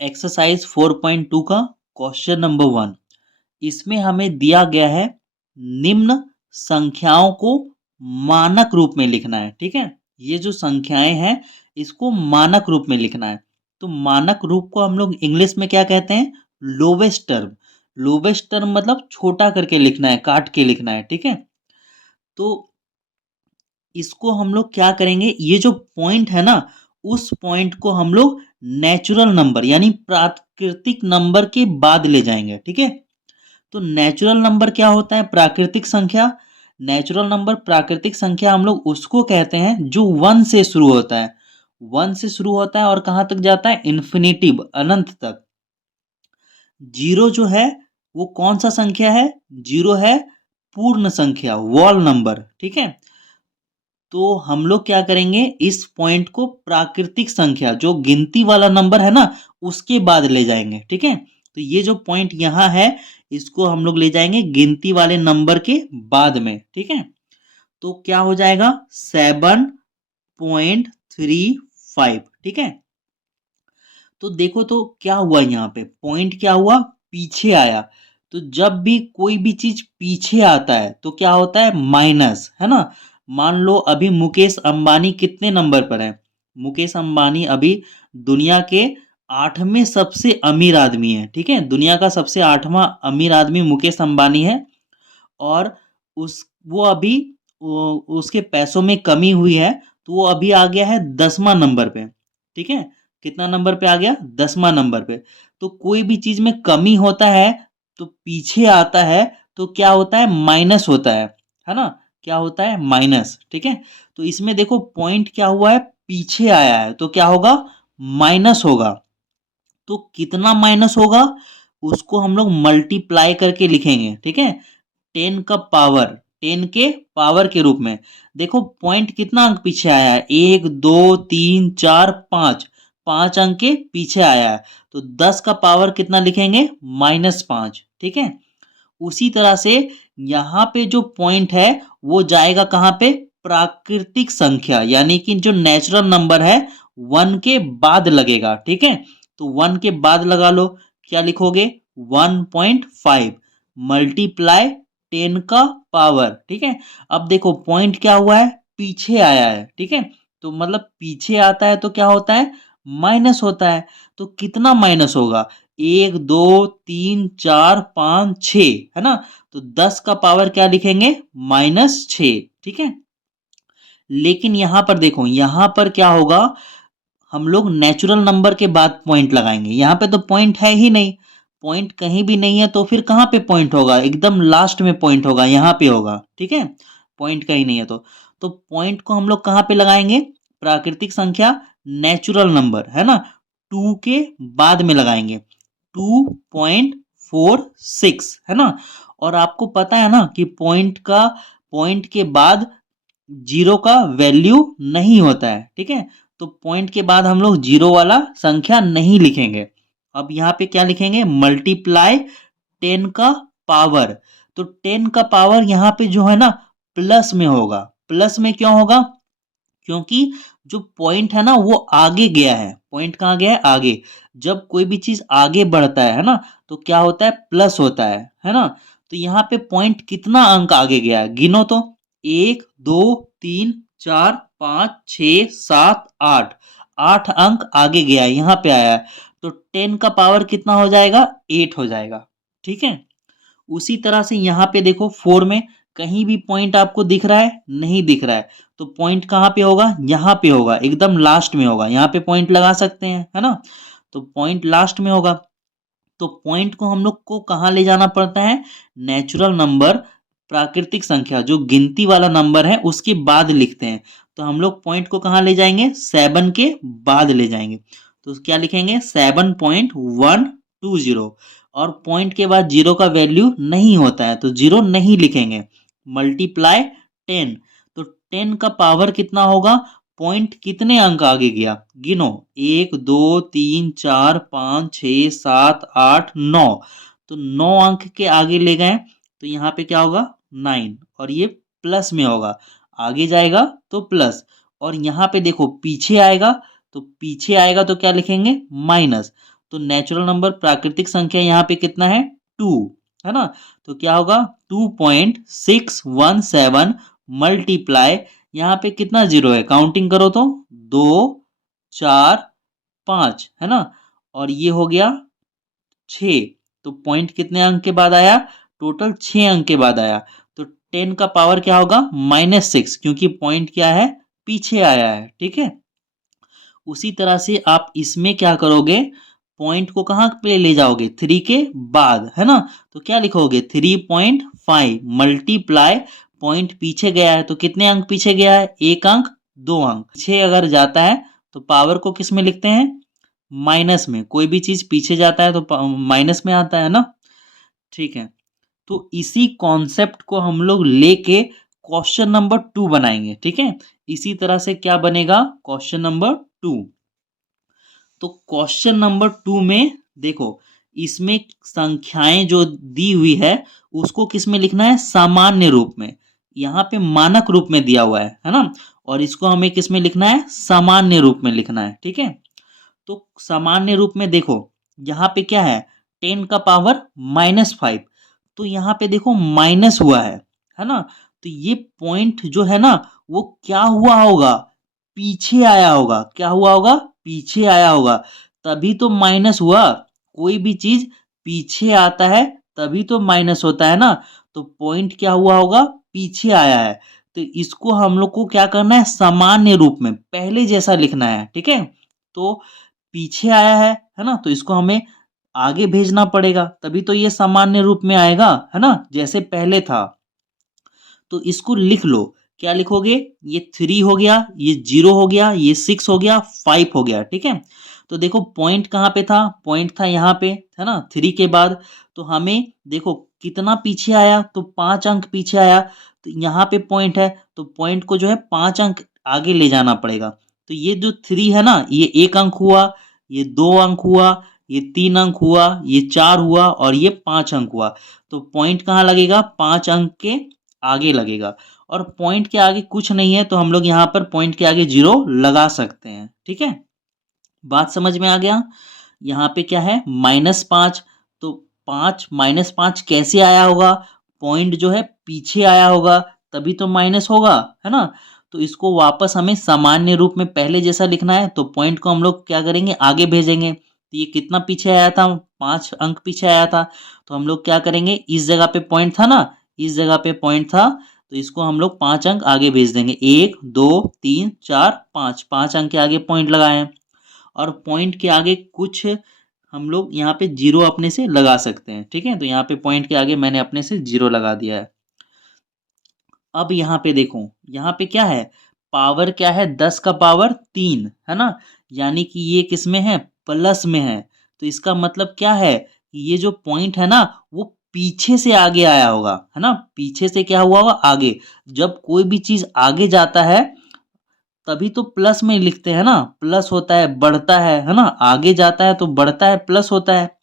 Exercise 4.2 का question number 1। इसमें हमें दिया गया है निम्न संख्याओं को मानक रूप में लिखना है। ठीक है, ये जो संख्याएं हैं इसको मानक रूप में लिखना है। तो मानक रूप को हम लोग इंग्लिश में क्या कहते हैं? Lowest term. लोवेस्ट टर्म मतलब छोटा करके लिखना है, काट के लिखना है। ठीक है, तो इसको हम लोग क्या करेंगे, ये जो पॉइंट है ना, उस पॉइंट को हम लोग नेचुरल नंबर यानी प्राकृतिक नंबर के बाद ले जाएंगे। ठीक है, तो नेचुरल नंबर क्या होता है? प्राकृतिक संख्या। नेचुरल नंबर प्राकृतिक संख्या हम लोग उसको कहते हैं जो 1 से शुरू होता है। 1 से शुरू होता है और कहां तक जाता है? इन्फिनिटिव, अनंत तक। जीरो जो है वो कौन सा संख्या है? जीरो है पूर्ण संख्या, वॉल नंबर। ठीक है, तो हम लोग क्या करेंगे, इस पॉइंट को प्राकृतिक संख्या जो गिनती वाला नंबर है ना उसके बाद ले जाएंगे। ठीक है, तो ये जो पॉइंट यहाँ है इसको हम लोग ले जाएंगे गिनती वाले नंबर के बाद में। ठीक है, तो क्या हो जाएगा? 7.35। ठीक है, तो देखो तो क्या हुआ, यहाँ पे पॉइंट क्या हुआ? पीछे आया। तो जब भी कोई भी चीज पीछे आता है तो क्या होता है? माइनस, है ना। मान लो अभी मुकेश अंबानी कितने नंबर पर है? मुकेश अंबानी अभी दुनिया के 8वें सबसे अमीर आदमी है। ठीक है, दुनिया का सबसे 8वां अमीर आदमी मुकेश अंबानी है। और उस वो अभी उसके पैसों में कमी हुई है, तो वो अभी आ गया है 10वां नंबर पे। ठीक है, कितना नंबर पे आ गया? 10वां नंबर पे। तो कोई भी चीज में कमी होता है तो पीछे आता है तो क्या होता है? माइनस होता है ना। क्या होता है? माइनस। ठीक है, तो इसमें देखो पॉइंट क्या हुआ है? पीछे आया है तो क्या होगा? माइनस होगा। तो कितना माइनस होगा उसको हम लोग मल्टीप्लाई करके लिखेंगे। ठीक है, 10 का पावर, 10 के पावर के रूप में। देखो पॉइंट कितना अंक पीछे आया है? 1 2 3 4 5, 5 अंक के पीछे आया है। तो 10 का पावर कितना लिखेंगे? -5। ठीक है, उसी तरह से यहाँ पे जो पॉइंट है वो जाएगा कहाँ पे? प्राकृतिक संख्या यानी कि जो नेचुरल नंबर है 1 के बाद लगेगा। ठीक है, तो 1 के बाद लगा लो। क्या लिखोगे? 1.5 मल्टीप्लाई 10 का पावर। ठीक है, अब देखो पॉइंट क्या हुआ है? पीछे आया है। ठीक है, तो मतलब पीछे आता है तो क्या होता है? माइनस होता है। तो कितना माइनस होगा? 1 2 3 4 5 6, है ना। तो 10 का पावर क्या लिखेंगे? -6। ठीक है, लेकिन यहां पर देखो, यहां पर क्या होगा? हम लोग नेचुरल नंबर के बाद पॉइंट लगाएंगे। यहाँ पे तो पॉइंट है ही नहीं, पॉइंट कहीं भी नहीं है, तो फिर कहाँ पे पॉइंट होगा? एकदम लास्ट में पॉइंट होगा, यहाँ पे होगा। ठीक है, पॉइंट कहीं नहीं है तो पॉइंट को हम लोग कहाँ पे लगाएंगे? प्राकृतिक संख्या, नेचुरल नंबर, है ना, 2 के बाद में लगाएंगे। 2.46, है ना। और आपको पता है ना कि पॉइंट के बाद जीरो का वैल्यू नहीं होता है। ठीक है, तो पॉइंट के बाद हम लोग जीरो वाला संख्या नहीं लिखेंगे। अब यहाँ पे क्या लिखेंगे? मल्टीप्लाई 10 का पावर। तो 10 का पावर यहाँ पे जो है ना प्लस में होगा। प्लस में क्यों होगा? क्योंकि जो पॉइंट है ना वो आगे गया है। पॉइंट कहाँ गया है? आगे। जब कोई भी चीज आगे बढ़ता है ना, तो क्या होता है? प्लस होता है ना। तो यहाँ पे पॉइंट कितना अंक आगे गया है? गिनो तो। 1 2 3 4 5 6 7 8, 8 अंक आगे गया है, यहाँ पे आया है। तो 10 का पावर कितना हो जाएगा? 8 हो जाएगा। ठीक है, उसी तरह से यहाँ पे देखो 4 में कहीं भी पॉइंट आपको दिख रहा है? नहीं दिख रहा है। तो पॉइंट कहाँ पे होगा? यहाँ पे होगा, एकदम लास्ट में होगा। यहाँ पे पॉइंट लगा सकते हैं, है ना। तो पॉइंट लास्ट में होगा। तो पॉइंट को हम लोग को कहाँ ले जाना पड़ता है? नेचुरल नंबर, प्राकृतिक संख्या जो गिनती वाला नंबर है उसके बाद लिखते हैं। तो हम लोग पॉइंट को कहाँ ले जाएंगे? 7 के बाद ले जाएंगे। तो क्या लिखेंगे? 7.120। और पॉइंट के बाद जीरो का वैल्यू नहीं होता है तो जीरो नहीं लिखेंगे। मल्टीप्लाई 10, तो 10 का पावर कितना होगा? पॉइंट कितने अंक आगे गया? गिनो। 1 2 3 4 5 6 7 8 9। तो 9 अंक के आगे ले गए तो यहाँ पे क्या होगा? 9। और ये प्लस में होगा, आगे जाएगा तो प्लस। और यहाँ पे देखो पीछे आएगा तो क्या लिखेंगे? माइनस। तो नेचुरल नंबर प्राकृतिक संख्या यहाँ पे कितना है 2, है ना। तो क्या होगा 2.617 मल्टीप्लाई, यहाँ पे कितना जीरो है काउंटिंग करो तो 2 4 5, है ना। और ये हो गया 6, तो पॉइंट कितने अंक के बाद आया, टोटल 6 अंक के बाद आया। तो 10 का पावर क्या होगा -6, क्योंकि पॉइंट क्या है पीछे आया है, ठीक है। उसी तरह से आप इसमें क्या करोगे, पॉइंट को कहाँ पे ले जाओगे 3 के बाद, है ना। तो क्या लिखोगे 3.5 मल्टीप्लाई, पॉइंट पीछे गया है तो कितने अंक पीछे गया है, 1 अंक 2 अंक पीछे अगर जाता है तो पावर को किस में लिखते हैं, माइनस में। कोई भी चीज पीछे जाता है तो माइनस में आता है ना, ठीक है। तो इसी कॉन्सेप्ट को हम लोग लेके क्वेश्चन नंबर 2 बनाएंगे, ठीक है। इसी तरह से क्या बनेगा क्वेश्चन नंबर 2। तो क्वेश्चन नंबर 2 में देखो, इसमें संख्याएं जो दी हुई है उसको किस में लिखना है, सामान्य रूप में। यहाँ पे मानक रूप में दिया हुआ है ना। और इसको हमें किस में लिखना है, सामान्य रूप में लिखना है, ठीक है। तो सामान्य रूप में देखो, यहाँ पे क्या है 10 का पावर -5, तो यहाँ पे देखो माइनस हुआ है ना। तो ये पॉइंट जो है ना वो क्या हुआ होगा, पीछे आया होगा। क्या हुआ होगा, पीछे आया होगा, तभी तो माइनस हुआ। कोई भी चीज पीछे आता है तभी तो माइनस होता है ना। तो पॉइंट क्या हुआ होगा, पीछे आया है। तो इसको हम लोग को क्या करना है, सामान्य रूप में पहले जैसा लिखना है, ठीक है। तो पीछे आया है ना, तो इसको हमें आगे भेजना पड़ेगा तभी तो ये सामान्य रूप में आएगा, है ना, जैसे पहले था। तो इसको लिख लो, क्या लिखोगे, ये 3 हो गया, ये 0 हो गया, ये 6 हो गया, 5 हो गया, ठीक है। तो देखो पॉइंट कहाँ पे था, पॉइंट था यहाँ पे, है ना 3 के बाद। तो हमें देखो कितना पीछे आया, तो 5 अंक पीछे आया। तो यहाँ पे पॉइंट है तो पॉइंट को जो है 5 अंक आगे ले जाना पड़ेगा। तो ये जो 3 है ना, ये 1 अंक हुआ, ये 2 अंक हुआ, ये 3 अंक हुआ, ये 4 हुआ और ये 5 अंक हुआ। तो पॉइंट कहाँ लगेगा, 5 अंक के आगे लगेगा। और पॉइंट के आगे कुछ नहीं है तो हम लोग यहाँ पर पॉइंट के आगे 0 लगा सकते हैं, ठीक है। बात समझ में आ गया। यहाँ पे क्या है -5, तो 5 -5 कैसे आया होगा, पॉइंट जो है पीछे आया होगा तभी तो माइनस होगा, है ना। तो इसको वापस हमें सामान्य रूप में पहले जैसा लिखना है। तो पॉइंट को हम लोग क्या करेंगे, आगे भेजेंगे। तो ये कितना पीछे आया था, 5 अंक पीछे आया था। तो हम लोग क्या करेंगे, इस जगह पे पॉइंट था ना, इस जगह पे पॉइंट था, तो इसको हम लोग 5 अंक आगे भेज देंगे। 1 2 3 4 5, 5 अंक के आगे पॉइंट लगाए। और पॉइंट के आगे कुछ हम लोग यहाँ पे 0 अपने से लगा सकते हैं, ठीक है। तो यहाँ पे पॉइंट के आगे मैंने अपने से 0 लगा दिया है। अब यहाँ पे देखो, यहाँ पे क्या है, पावर क्या है 10 का पावर 3, है ना। यानी कि ये किस में है, प्लस में है। तो इसका मतलब क्या है, ये जो पॉइंट है ना वो पीछे से आगे आया होगा, है ना। पीछे से क्या हुआ होगा, आगे। जब कोई भी चीज आगे जाता है तभी तो प्लस में लिखते हैं ना, प्लस होता है, बढ़ता है ना। आगे जाता है तो बढ़ता है, प्लस होता है।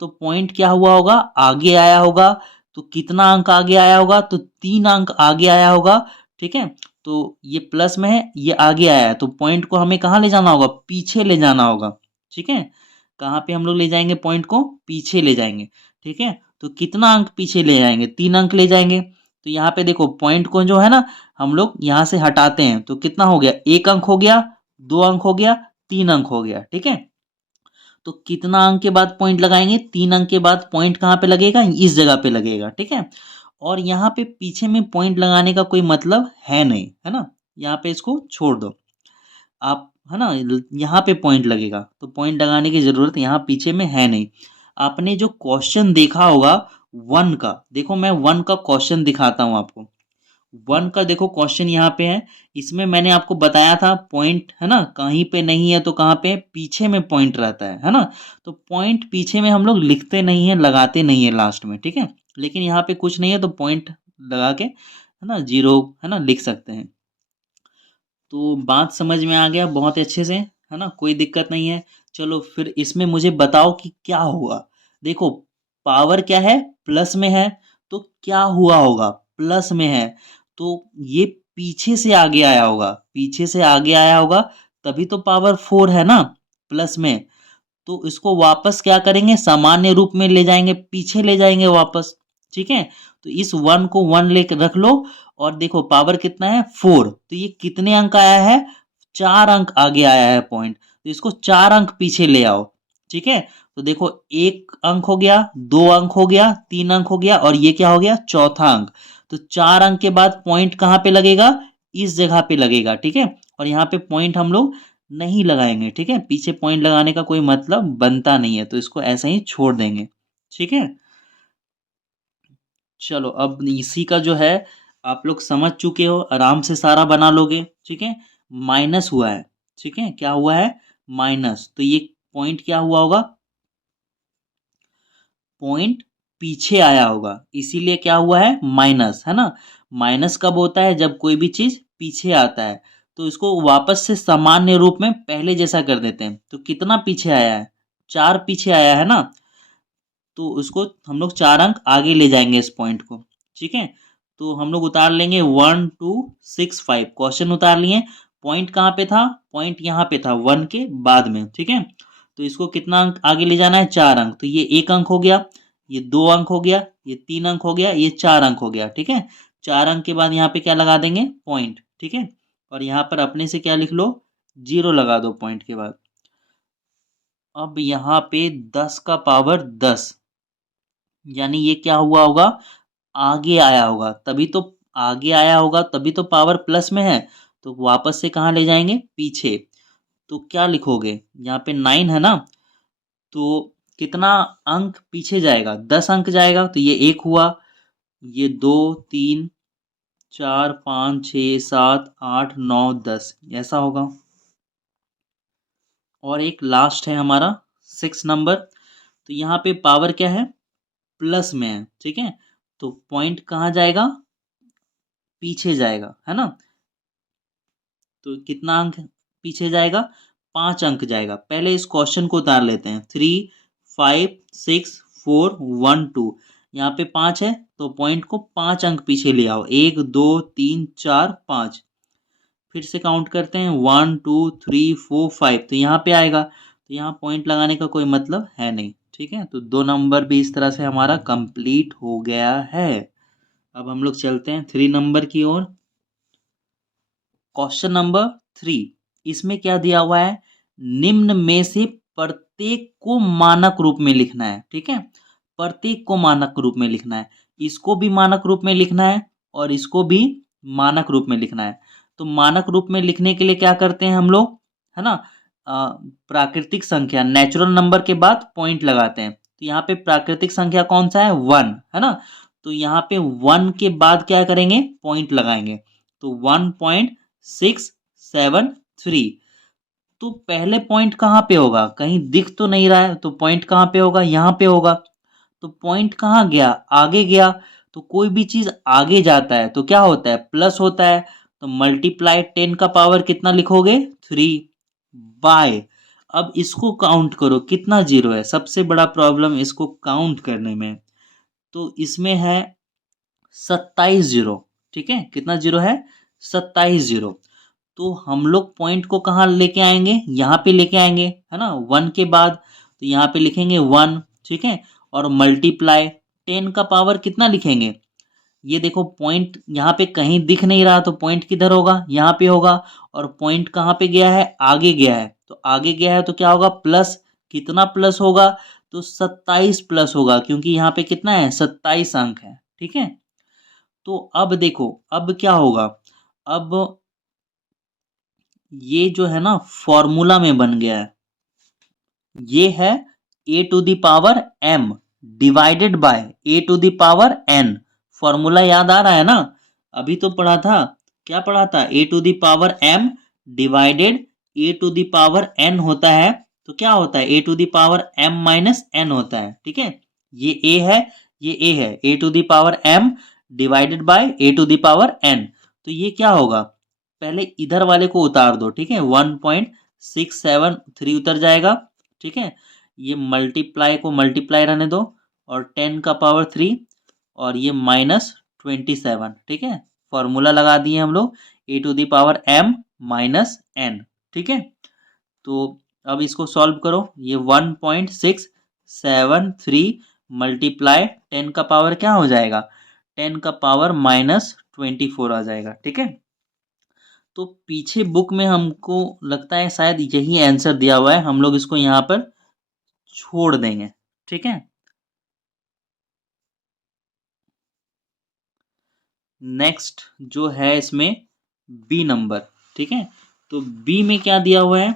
तो पॉइंट क्या हुआ होगा, आगे आया होगा। तो कितना अंक आगे आया होगा, तो 3 अंक आगे आया होगा, ठीक है। तो ये प्लस में है, ये आगे आया है, तो पॉइंट को हमें कहाँ ले जाना होगा, पीछे ले जाना होगा, ठीक है। कहाँ पे हम लोग ले जाएंगे, पॉइंट को पीछे ले जाएंगे, ठीक है। तो कितना अंक पीछे ले जाएंगे, 3 अंक ले जाएंगे। तो यहाँ पे देखो पॉइंट को जो है ना हम लोग यहाँ से हटाते हैं तो कितना हो गया, 1 अंक हो गया, 2 अंक हो गया, 3 अंक हो गया, ठीक है। तो कितना अंक के बाद पॉइंट लगाएंगे, 3 अंक के बाद पॉइंट कहाँ पे लगेगा, इस जगह पे लगेगा, ठीक है। और यहाँ पे पीछे में पॉइंट लगाने का कोई मतलब है नहीं, है ना। यहाँ पे इसको छोड़ दो आप, है ना। यहाँ पे पॉइंट लगेगा तो पॉइंट लगाने की जरूरत यहाँ पीछे में है नहीं। आपने जो क्वेश्चन देखा होगा 1 का, देखो मैं 1 का क्वेश्चन दिखाता हूँ आपको। 1 का देखो क्वेश्चन यहाँ पे है। इसमें मैंने आपको बताया था पॉइंट, है ना, कहीं पे नहीं है तो कहाँ पे, पीछे में पॉइंट रहता है ना। तो पॉइंट पीछे में हम लोग लिखते नहीं है, लगाते नहीं है लास्ट में, ठीक है। लेकिन यहाँ पे कुछ नहीं है तो पॉइंट लगा के, है ना, 0, है ना, लिख सकते हैं। तो बात समझ में आ गया बहुत अच्छे से, है ना, कोई दिक्कत नहीं है। चलो फिर इसमें मुझे बताओ कि क्या हुआ। देखो पावर क्या है, प्लस में है, तो क्या हुआ होगा, प्लस में है तो ये पीछे से आगे आया होगा, पीछे से आगे आया होगा तभी तो पावर 4 है ना, प्लस में। तो इसको वापस क्या करेंगे, सामान्य रूप में ले जाएंगे, पीछे ले जाएंगे वापस। ठीक है, तो इस 1 को 1 लेकर रख लो और देखो पावर कितना है 4, तो ये कितने अंक आया है, 4 अंक आगे आया है पॉइंट, तो इसको 4 अंक पीछे ले आओ। ठीक है, तो देखो 1 अंक हो गया, 2 अंक हो गया, 3 अंक हो गया और ये क्या हो गया, चौथा अंक। तो 4 अंक के बाद पॉइंट कहाँ पे लगेगा, इस जगह पे लगेगा। ठीक है, और यहाँ पे पॉइंट हम लोग नहीं लगाएंगे। ठीक है, पीछे पॉइंट लगाने का कोई मतलब बनता नहीं है, तो इसको ऐसे ही छोड़ देंगे। ठीक है, चलो अब इसी का जो है आप लोग समझ चुके हो, आराम से सारा बना लोगे। ठीक है, माइनस हुआ है। ठीक है, क्या हुआ है, माइनस, तो ये पॉइंट क्या हुआ होगा, पॉइंट पीछे आया होगा, इसीलिए क्या हुआ है, माइनस, है ना। माइनस कब होता है, जब कोई भी चीज पीछे आता है। तो इसको वापस से सामान्य रूप में पहले जैसा कर देते हैं। तो कितना पीछे आया है, 4 पीछे आया है ना, तो उसको हम लोग 4 अंक आगे ले जाएंगे इस पॉइंट को। ठीक है, तो हम लोग उतार लेंगे 1 2 6 5, क्वेश्चन उतार लिए। पॉइंट कहाँ पे था, पॉइंट यहाँ पे था 1 के बाद में। ठीक है, तो इसको कितना अंक आगे ले जाना है, 4 अंक, तो ये 1 अंक हो गया, ये 2 अंक हो गया, ये 3 अंक हो गया, ये 4 अंक हो गया। ठीक है, 4 अंक के बाद यहाँ पे क्या लगा देंगे, पॉइंट। ठीक है, और यहाँ पर अपने से क्या लिख लो, 0 लगा दो पॉइंट के बाद। अब यहाँ पे 10 का पावर 10, यानी ये क्या हुआ होगा, आगे आया होगा, तभी तो आगे आया होगा, तभी तो पावर प्लस में है। तो वापस से कहाँ ले जाएंगे, पीछे। तो क्या लिखोगे, यहाँ पे 9 है ना, तो कितना अंक पीछे जाएगा, 10 अंक जाएगा, तो ये 1 हुआ, ये 2 3 4 5 6 7 8 9 10, ऐसा होगा। और एक लास्ट है हमारा 6 नंबर, तो यहाँ पे पावर क्या है, प्लस में है। ठीक है, तो पॉइंट कहाँ जाएगा, पीछे जाएगा, है ना। तो कितना अंक पीछे जाएगा, 5 अंक जाएगा। पहले इस क्वेश्चन को उतार लेते हैं, 3 5 6 4 1 2, यहाँ पे 5 है, तो पॉइंट को 5 अंक पीछे ले आओ, 1 2 3 4 5। फिर से काउंट करते हैं, 1 2 3 4 5, तो यहाँ पे आएगा, तो यहाँ पॉइंट लगाने का कोई मतलब है नहीं। ठीक है, तो 2 नंबर भी इस तरह से हमारा कंप्लीट हो गया है। अब हम लोग चलते हैं 3 नंबर की ओर। क्वेश्चन नंबर 3, इसमें क्या दिया हुआ है, निम्न में से प्रत्येक को मानक रूप में लिखना है। ठीक है, प्रत्येक को मानक रूप में लिखना है, इसको भी मानक रूप में लिखना है और इसको भी मानक रूप में लिखना है। तो मानक रूप में लिखने के लिए क्या करते हैं हम लोग, है ना, प्राकृतिक संख्या, नेचुरल नंबर के बाद पॉइंट लगाते हैं। तो यहाँ पे प्राकृतिक संख्या कौन सा है, 1, है ना, तो यहाँ पे 1 के बाद क्या करेंगे, पॉइंट लगाएंगे। तो 1.673, तो पहले पॉइंट कहाँ पे होगा, कहीं दिख तो नहीं रहा है, तो पॉइंट कहाँ पे होगा, यहाँ पे होगा। तो पॉइंट कहाँ गया, आगे गया। तो कोई भी चीज आगे जाता है तो क्या होता है, प्लस होता है। तो मल्टीप्लाई 10 का पावर कितना लिखोगे, 3 बाय। अब इसको काउंट करो कितना जीरो है, सबसे बड़ा प्रॉब्लम इसको काउंट करने में। तो इसमें है 27 जीरो। ठीक है, कितना जीरो है, 27 जीरो। तो हम लोग पॉइंट को कहाँ लेके आएंगे, यहाँ पे लेके आएंगे, है ना, 1 के बाद। तो यहाँ पे लिखेंगे 1। ठीक है, और मल्टीप्लाई 10 का पावर कितना लिखेंगे, ये देखो पॉइंट यहाँ पे कहीं दिख नहीं रहा, तो पॉइंट किधर होगा, यहाँ पे होगा। और पॉइंट कहाँ पे गया है, आगे गया है, तो आगे गया है तो क्या होगा, प्लस। कितना प्लस होगा, तो 27 प्लस होगा, क्योंकि यहाँ पे कितना है, 27 अंक है। ठीक है, तो अब देखो अब क्या होगा, अब ये जो है ना फॉर्मूला में बन गया है, ये है a to the power m divided by a to the power n। Formula याद आ रहा है ना, अभी तो पढ़ा था, क्या पढ़ा था, a to the power m divided a to the power n होता है। तो क्या होता है, a to the power m minus n होता है। ठीक है, ये a है, ये a है, a to the power m divided by a to the power n। तो ये क्या होगा, पहले इधर वाले को उतार दो। ठीक है, 1.673 उतर जाएगा। ठीक है, ये मल्टीप्लाई को मल्टीप्लाई रहने दो, और 10 का पावर 3, और ये -27। ठीक है, फॉर्मूला लगा दिए हम लोग, a to the power m minus n। ठीक है, तो अब इसको सॉल्व करो, ये 1.673 मल्टीप्लाई 10 का पावर क्या हो जाएगा, 10 का पावर -24 आ जाएगा। ठीक है, तो पीछे बुक में हमको लगता है शायद यही आंसर दिया हुआ है, हम लोग इसको यहाँ पर छोड़ देंगे। ठीक है, नेक्स्ट जो है इसमें बी नंबर। ठीक है, तो बी में क्या दिया हुआ है,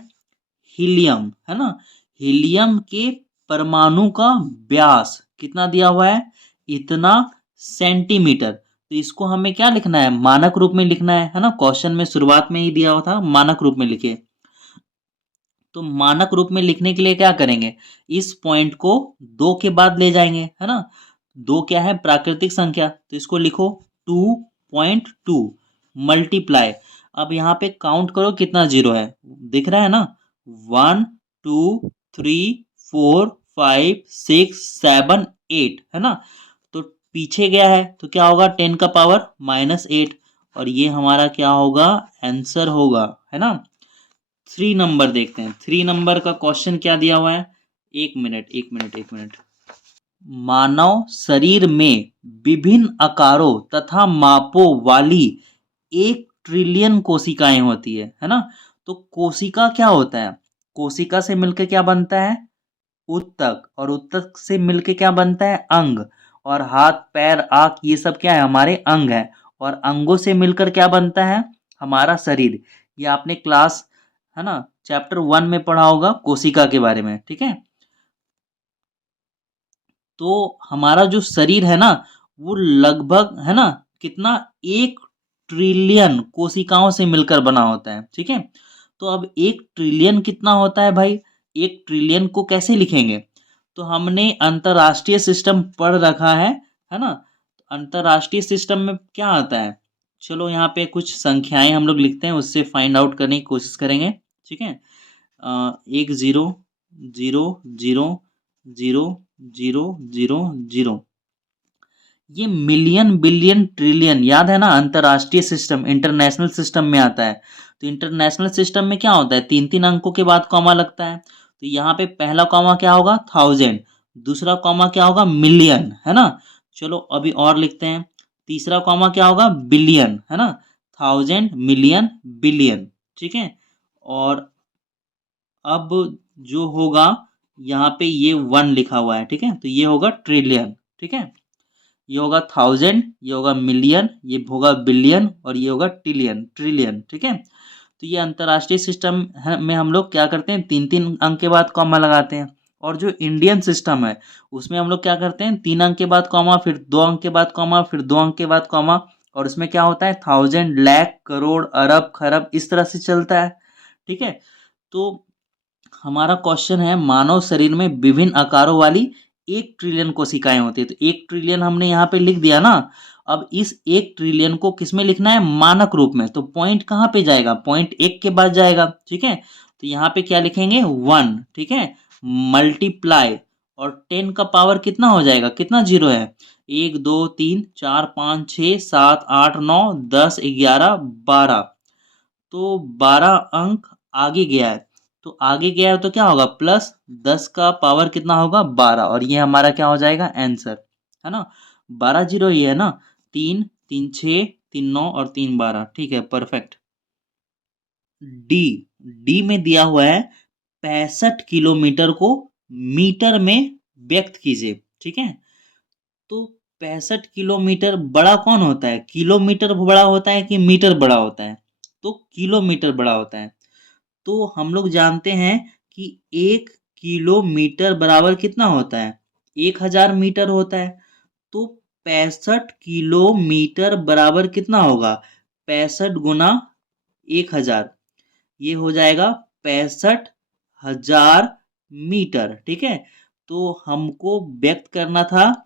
हीलियम, है ना। हीलियम के परमाणु का व्यास कितना दिया हुआ है, इतना सेंटीमीटर। तो इसको हमें क्या लिखना है, मानक रूप में लिखना है ना। क्वेश्चन में शुरुआत में ही दिया हुआ था मानक रूप में लिखे, तो मानक रूप में लिखने के लिए क्या करेंगे, इस पॉइंट को 2 के बाद ले जाएंगे, है ना। 2 क्या है, प्राकृतिक संख्या, तो इसको लिखो 2.2 मल्टीप्लाई, अब यहाँ पे काउंट करो कितना जीरो है, दिख रहा है ना, 1 2 3 4 5 6 7 8, है ना। तो पीछे गया है तो क्या होगा, 10 का पावर -8, और ये हमारा क्या होगा, आंसर होगा, है ना। 3 नंबर देखते हैं, 3 नंबर का क्वेश्चन क्या दिया हुआ है, एक मिनट। मानव शरीर में विभिन्न आकारों तथा मापों वाली 1 ट्रिलियन कोशिकाएं होती है ना। तो कोशिका क्या होता है, कोशिका से मिलकर क्या बनता है, उत्तक, और उत्तक से मिलकर क्या बनता है, अंग, और हाथ पैर आंख ये सब क्या है, हमारे अंग है, और अंगों से मिलकर क्या बनता है, हमारा शरीर। ये आपने क्लास, है ना, चैप्टर 1 में पढ़ा होगा कोशिका के बारे में। ठीक है, तो हमारा जो शरीर है ना, वो लगभग, है ना, कितना, 1 ट्रिलियन कोशिकाओं से मिलकर बना होता है। ठीक है, तो अब 1 ट्रिलियन कितना होता है भाई, 1 ट्रिलियन को कैसे लिखेंगे, तो हमने अंतरराष्ट्रीय सिस्टम पढ़ रखा है ना। अंतरराष्ट्रीय सिस्टम में क्या आता है, चलो यहाँ पे कुछ संख्याएं हम लोग लिखते हैं, उससे फाइंड आउट करने की कोशिश करेंगे। ठीक है, 1 0 0 0 0 0 0, ये मिलियन बिलियन ट्रिलियन याद है ना, अंतरराष्ट्रीय सिस्टम इंटरनेशनल सिस्टम में आता है। तो इंटरनेशनल सिस्टम में क्या होता है, 3 3 अंकों के बाद कॉमा लगता है, तो यहाँ पे पहला कॉमा क्या होगा, 1000, दूसरा कॉमा क्या होगा, मिलियन, है ना। चलो अभी और लिखते हैं, तीसरा कॉमा क्या होगा, बिलियन, है ना, 1000 मिलियन बिलियन। ठीक है, और अब जो होगा, यहाँ पे ये 1 लिखा हुआ है, ठीक है, तो ये होगा ट्रिलियन। ठीक है, ये होगा 1000, ये होगा मिलियन, ये होगा बिलियन, और ये होगा ट्रिलियन, ट्रिलियन। ठीक है, तो ये अंतरराष्ट्रीय सिस्टम में हम लोग क्या करते हैं, 3 3 अंक के बाद कॉमा लगाते हैं, और जो इंडियन सिस्टम है उसमें हम लोग क्या करते हैं, 3 अंक के बाद कॉमा, फिर 2 अंक के बाद कॉमा, फिर 2 अंक के बाद कॉमा, और उसमें क्या होता है, 1000 लाख करोड़ अरब खरब इस तरह से चलता है। ठीक है, तो हमारा क्वेश्चन है, मानव शरीर में विभिन्न आकारों वाली 1 ट्रिलियन कोशिकाएं होती है, तो 1 ट्रिलियन हमने यहाँ पे लिख दिया ना। अब इस 1 ट्रिलियन को किस में लिखना है, मानक रूप में, तो पॉइंट कहाँ पे जाएगा, पॉइंट 1 के बाद जाएगा। ठीक है, तो यहाँ पे क्या लिखेंगे, 1, ठीक है, मल्टीप्लाई, और 10 का पावर कितना हो जाएगा, कितना जीरो है, 1 2 3 4 5 6 7 8 9 10 11 12, तो 12 अंक आगे गया है, तो आगे गया है तो क्या होगा, प्लस 10 का पावर कितना होगा, 12, और ये हमारा क्या हो जाएगा, आंसर, है ना। 12 जीरो ये है ना, 3 3 6 3 9 और 3 12, ठीक है, परफेक्ट। डी, डी में दिया हुआ है 65 किलोमीटर को मीटर में व्यक्त कीजिए। ठीक है, तो 65 किलोमीटर बड़ा कौन होता है, किलोमीटर बड़ा होता है कि मीटर बड़ा होता है, तो किलोमीटर बड़ा होता है। तो हम लोग जानते हैं कि 1 किलोमीटर बराबर कितना होता है, 1000 मीटर होता है। तो 65 किलोमीटर बराबर कितना होगा, 65 गुना 1000, ये हो जाएगा 65,000 मीटर। ठीक है, तो हमको व्यक्त करना था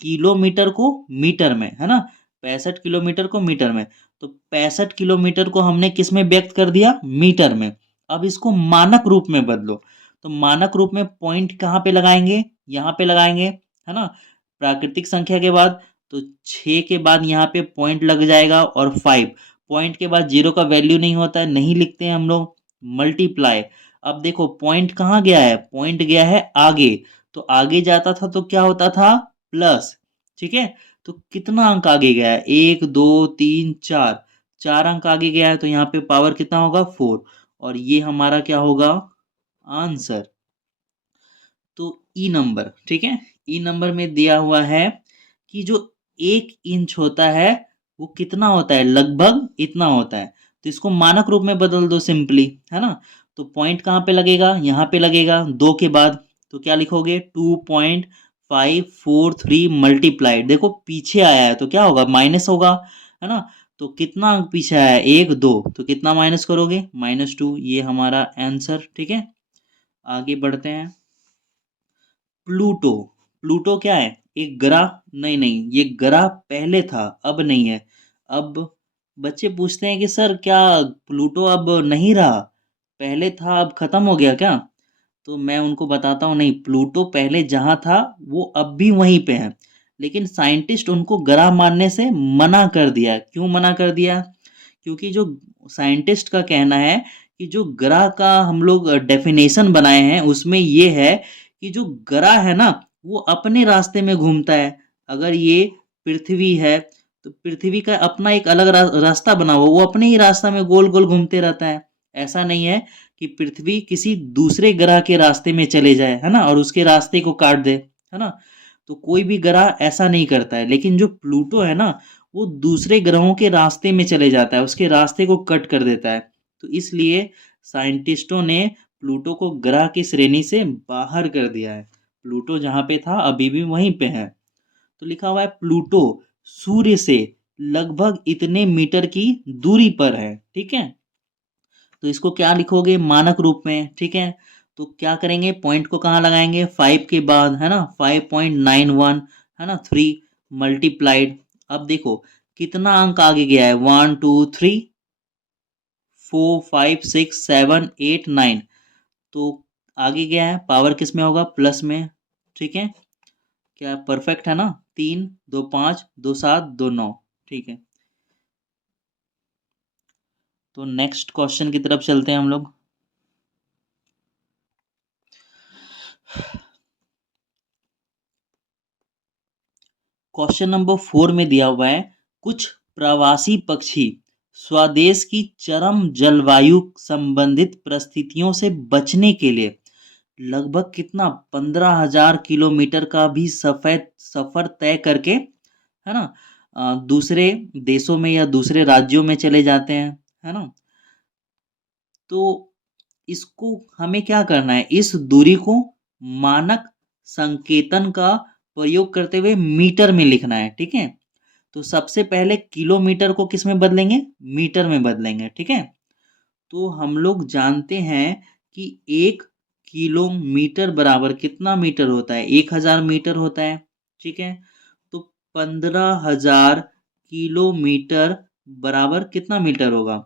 किलोमीटर को मीटर में, है ना, 65 किलोमीटर को मीटर में, तो 65 किलोमीटर को हमने किस में व्यक्त कर दिया, मीटर में। अब इसको मानक रूप में बदलो, तो मानक रूप में पॉइंट कहाँ पे लगाएंगे, यहाँ पे लगाएंगे, है ना, प्राकृतिक संख्या के बाद, तो 6 के बाद यहाँ पे पॉइंट लग जाएगा, और 5 पॉइंट के बाद जीरो का वैल्यू नहीं होता है, नहीं लिखते हैं हम लोग, मल्टीप्लाई, अब देखो पॉइंट कहाँ गया है, पॉइंट गया है आगे, तो आगे जाता था तो क्या होता था, प्लस। ठीक है, तो कितना अंक आगे गया है, 1 2 3 4, 4 अंक आगे गया है, तो यहाँ पे पावर कितना होगा, 4, और ये हमारा क्या होगा, आंसर। तो ई नंबर, ठीक है, ई नंबर में दिया हुआ है कि जो 1 इंच होता है वो कितना होता है, लगभग इतना होता है। तो इसको मानक रूप में बदल दो सिंपली, है ना। तो पॉइंट कहाँ पे लगेगा, यहाँ पे लगेगा 2 के बाद। तो क्या लिखोगे, 2.543 मल्टीप्लाइड, देखो पीछे आया है तो क्या होगा, माइनस होगा, है ना। तो कितना अंक पीछे आया है, 1 2, तो कितना माइनस करोगे, -2, ये हमारा आंसर। ठीक है, आगे बढ़ते हैं। प्लूटो, प्लूटो क्या है, एक ग्रह, नहीं नहीं, ये ग्रह पहले था, अब नहीं है। अब बच्चे पूछते हैं कि सर क्या प्लूटो अब नहीं रहा, पहले था अब खत्म हो गया क्या। तो मैं उनको बताता हूँ, नहीं, प्लूटो पहले जहाँ था वो अब भी वहीं पे है, लेकिन साइंटिस्ट उनको ग्रह मानने से मना कर दिया। क्यों मना कर दिया, क्योंकि जो साइंटिस्ट का कहना है कि जो ग्रह का हम लोग डेफिनेशन बनाए हैं उसमें ये है कि जो ग्रह है ना वो अपने रास्ते में घूमता है। अगर ये पृथ्वी है तो पृथ्वी का अपना एक अलग रास्ता बना हुआ, वो अपने ही रास्ता में गोल गोल घूमते रहता है। ऐसा नहीं है कि पृथ्वी किसी दूसरे ग्रह के रास्ते में चले जाए, है ना, और उसके रास्ते को काट दे, है ना। तो कोई भी ग्रह ऐसा नहीं करता है, लेकिन जो प्लूटो है ना वो दूसरे ग्रहों के रास्ते में चले जाता है, उसके रास्ते को कट कर देता है। तो इसलिए साइंटिस्टों ने प्लूटो को ग्रह की श्रेणी से बाहर कर दिया है। प्लूटो जहाँ पे था अभी भी वहीं पे है। तो लिखा हुआ है प्लूटो सूर्य से लगभग इतने मीटर की दूरी पर है। ठीक है, तो इसको क्या लिखोगे, मानक रूप में। ठीक है, तो क्या करेंगे, पॉइंट को कहाँ लगाएंगे, 5 के बाद, है ना, 5.91, है ना, 3 मल्टीप्लाइड। अब देखो कितना अंक आगे गया है, 1 2 3 4 5 6 7 8 9, तो आगे गया है, पावर किस में होगा, प्लस में। ठीक है, क्या परफेक्ट है ना, 3 2 5 2 7 2 9। ठीक है, तो नेक्स्ट क्वेश्चन की तरफ चलते हैं हम लोग। क्वेश्चन नंबर 4 में दिया हुआ है, कुछ प्रवासी पक्षी स्वदेश की चरम जलवायु संबंधित परिस्थितियों से बचने के लिए लगभग कितना, 15,000 किलोमीटर का भी सफेद सफर तय करके, है ना, दूसरे देशों में या दूसरे राज्यों में चले जाते हैं, है ना। तो इसको हमें क्या करना है, इस दूरी को मानक संकेतन का प्रयोग करते हुए मीटर में लिखना है। ठीक है, तो सबसे पहले किलोमीटर को किस में बदलेंगे, मीटर में बदलेंगे। ठीक है, तो हम लोग जानते हैं कि 1 किलोमीटर बराबर कितना मीटर होता है, 1,000 मीटर होता है। ठीक है, तो 15,000 किलोमीटर बराबर कितना मीटर होगा,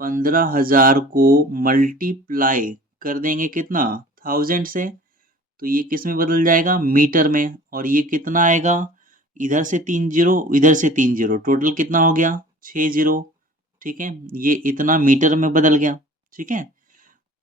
15,000 को मल्टीप्लाई कर देंगे कितना, 1000 से, तो ये किस में बदल जाएगा, मीटर में। और ये कितना आएगा, इधर से 3 जीरो, इधर से 3 जीरो, टोटल कितना हो गया, 6 जीरो। ठीक है, ये इतना मीटर में बदल गया। ठीक है,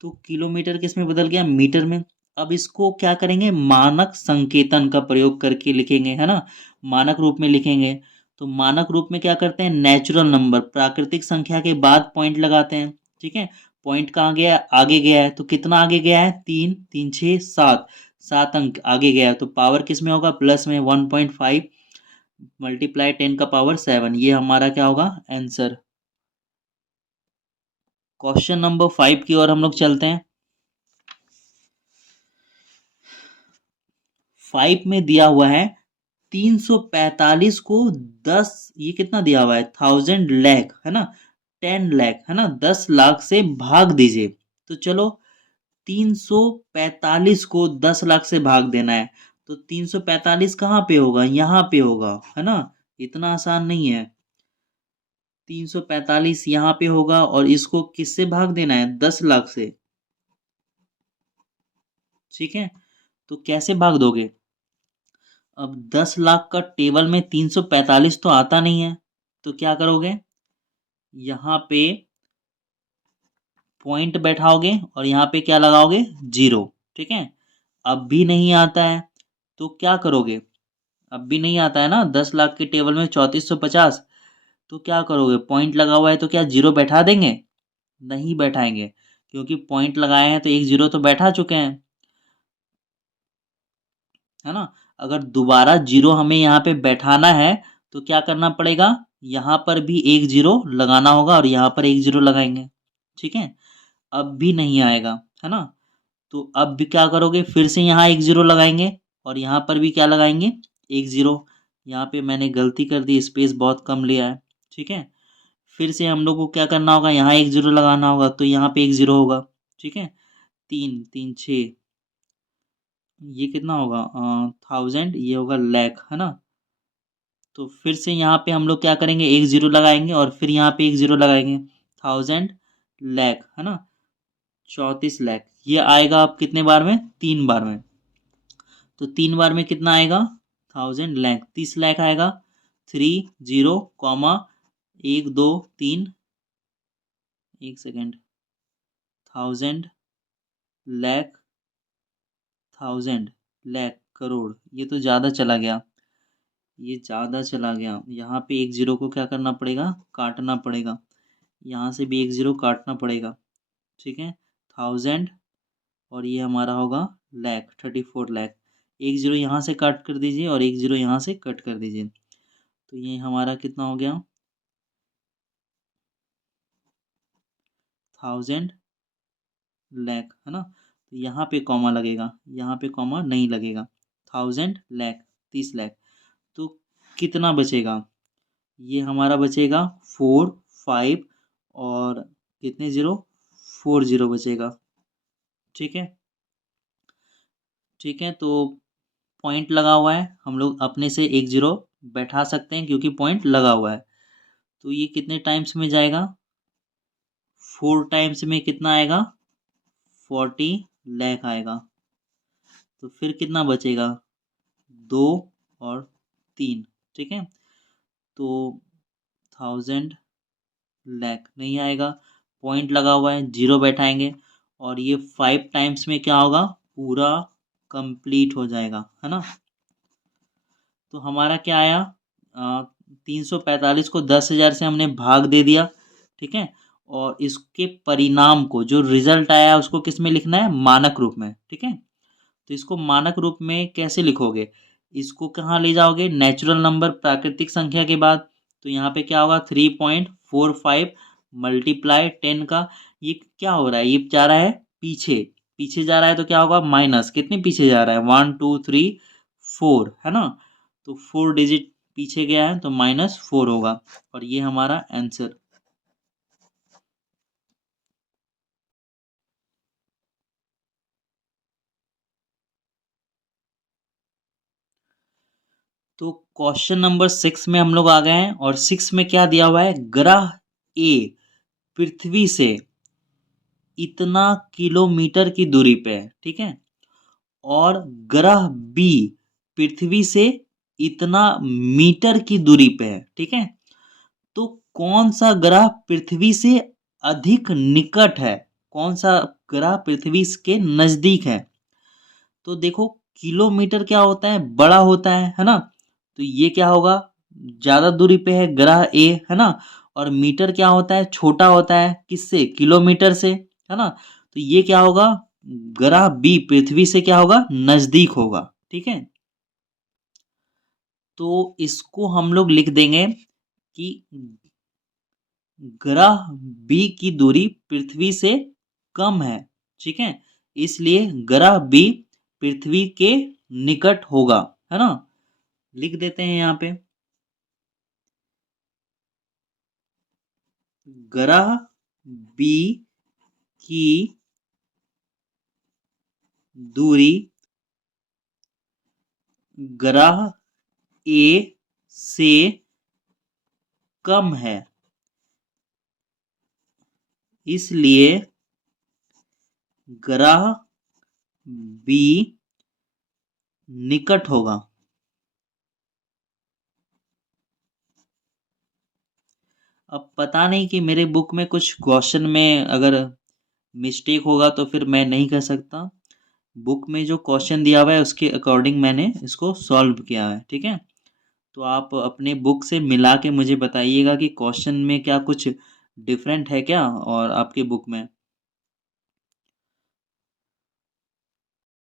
तो किलोमीटर किस में बदल गया, मीटर में। अब इसको क्या करेंगे, मानक संकेतन का प्रयोग करके लिखेंगे, है ना, मानक रूप में लिखेंगे। तो मानक रूप में क्या करते हैं, नेचुरल नंबर, प्राकृतिक संख्या के बाद पॉइंट लगाते हैं। ठीक है, पॉइंट कहाँ गया है, आगे गया है, तो कितना आगे गया है, 3 3 6 7, 7 अंक आगे गया है, तो पावर किस में होगा, प्लस में, 1.5 मल्टीप्लाई 10 का पावर 7, ये हमारा क्या होगा, आंसर। क्वेश्चन नंबर 5 की ओर हम लोग चलते हैं। 5 में दिया हुआ है 345 को 10, ये कितना दिया हुआ है, 1000 लाख, है ना, 10 लाख, है ना, 10 लाख से भाग दीजिए। तो चलो 345 को 10 लाख से भाग देना है, तो 345 कहाँ पे होगा, यहाँ पे होगा, है ना। इतना आसान नहीं है, 345 यहाँ पे होगा और इसको किससे भाग देना है, 10 लाख से। ठीक है, तो कैसे भाग दोगे, अब 10 लाख का टेबल में 345 तो आता नहीं है, तो क्या करोगे, यहाँ पे पॉइंट बैठाओगे और यहाँ पे क्या लगाओगे, 0। ठीक है, अब भी नहीं आता है तो क्या करोगे, अब भी नहीं आता है ना, 10 लाख के टेबल में 3450, तो क्या करोगे, पॉइंट लगा हुआ है तो क्या 0 बैठा देंगे, नहीं बैठाएंगे, क्योंकि पॉइंट लगाए हैं तो एक 0 तो बैठा चुके हैं, है ना। अगर दोबारा 0 हमें यहाँ पे बैठाना है तो क्या करना पड़ेगा, यहाँ पर भी एक 0 लगाना होगा और यहाँ पर एक 0 लगाएंगे। ठीक है, अब भी नहीं आएगा, है ना, तो अब भी क्या करोगे, फिर से यहाँ एक 0 लगाएंगे और यहाँ पर भी क्या लगाएंगे, एक 0। यहाँ पे मैंने गलती कर दी, स्पेस बहुत कम लिया है। ठीक है, फिर से हम लोग को क्या करना होगा, यहाँ एक 0 लगाना होगा तो यहाँ पे एक 0 होगा। ठीक है, 3 3 6, ये कितना होगा, 1000, ये होगा लाख, है ना। तो फिर से यहाँ पे हम लोग क्या करेंगे, एक 0 लगाएंगे और फिर यहाँ पे एक 0 लगाएंगे, 1000 लाख, है ना, 34 लाख। ये आएगा अब कितने बार में, 3 बार में, तो 3 बार में कितना आएगा, 1000 लाख, 30 लाख आएगा। 30, 1 2 3, 1 सेकेंड, 1000 लाख, 1000 लाख करोड़, ये तो ज़्यादा चला गया, ये ज़्यादा चला गया। यहाँ पे एक 0 को क्या करना पड़ेगा, काटना पड़ेगा, यहाँ से भी एक 0 काटना पड़ेगा। ठीक है, 1000 और ये हमारा होगा लाख, 34 लाख। एक 0 यहाँ से कट कर दीजिए और एक 0 यहाँ से कट कर दीजिए, तो ये हमारा कितना हो गया, 1000 लाख, है ना। तो यहाँ पे कॉमा लगेगा, यहाँ पे कॉमा नहीं लगेगा, 1000 लाख, 30 लाख। तो कितना बचेगा, ये हमारा बचेगा 4 5 और कितने 0, 4 0 बचेगा। ठीक है, ठीक है, तो पॉइंट लगा हुआ है, हम लोग अपने से एक 0 बैठा सकते हैं क्योंकि पॉइंट लगा हुआ है। तो ये कितने टाइम्स में जाएगा, 4 टाइम्स में कितना आएगा, 40 लाख आएगा। तो फिर कितना बचेगा, 2 और 3। ठीक है, तो 1000 लाख नहीं आएगा, पॉइंट लगा हुआ है, 0 बैठाएंगे और ये 5 टाइम्स में क्या होगा, पूरा कंप्लीट हो जाएगा, है ना। तो हमारा क्या आया, 345 को 10,000 से हमने भाग दे दिया। ठीक है, और इसके परिणाम को, जो रिजल्ट आया उसको किस में लिखना है, मानक रूप में। ठीक है, तो इसको मानक रूप में कैसे लिखोगे, इसको कहाँ ले जाओगे, नेचुरल नंबर प्राकृतिक संख्या के बाद, तो यहाँ पे क्या होगा, 3.45 मल्टीप्लाई 10 का, ये क्या हो रहा है, ये जा रहा है पीछे, पीछे जा रहा है तो क्या होगा, माइनस, कितने पीछे जा रहा है, 1 2 3 4, है ना। तो 4 डिजिट पीछे गया है तो -4 होगा, और ये हमारा आंसर। तो क्वेश्चन नंबर 6 में हम लोग आ गए हैं, और 6 में क्या दिया हुआ है, ग्रह ए पृथ्वी से इतना किलोमीटर की दूरी पे है। ठीक है, और ग्रह बी पृथ्वी से इतना मीटर की दूरी पे है। ठीक है, तो कौन सा ग्रह पृथ्वी से अधिक निकट है, कौन सा ग्रह पृथ्वी के नजदीक है। तो देखो, किलोमीटर क्या होता है, बड़ा होता है ना, तो ये क्या होगा, ज्यादा दूरी पे है ग्रह ए, है ना। और मीटर क्या होता है, छोटा होता है किससे, किलोमीटर से, है ना। तो ये क्या होगा, ग्रह बी पृथ्वी से क्या होगा, नजदीक होगा। ठीक है, तो इसको हम लोग लिख देंगे कि ग्रह बी की दूरी पृथ्वी से कम है। ठीक है, इसलिए ग्रह बी पृथ्वी के निकट होगा, है ना। लिख देते हैं यहाँ पे, ग्रह बी की दूरी ग्रह ए से कम है, इसलिए ग्रह बी निकट होगा। अब पता नहीं कि मेरे बुक में कुछ क्वेश्चन में अगर मिस्टेक होगा तो फिर मैं नहीं कर सकता। बुक में जो क्वेश्चन दिया हुआ है उसके अकॉर्डिंग मैंने इसको सॉल्व किया है, ठीक है। तो आप अपने बुक से मिला के मुझे बताइएगा कि क्वेश्चन में क्या कुछ डिफरेंट है क्या और आपके बुक में।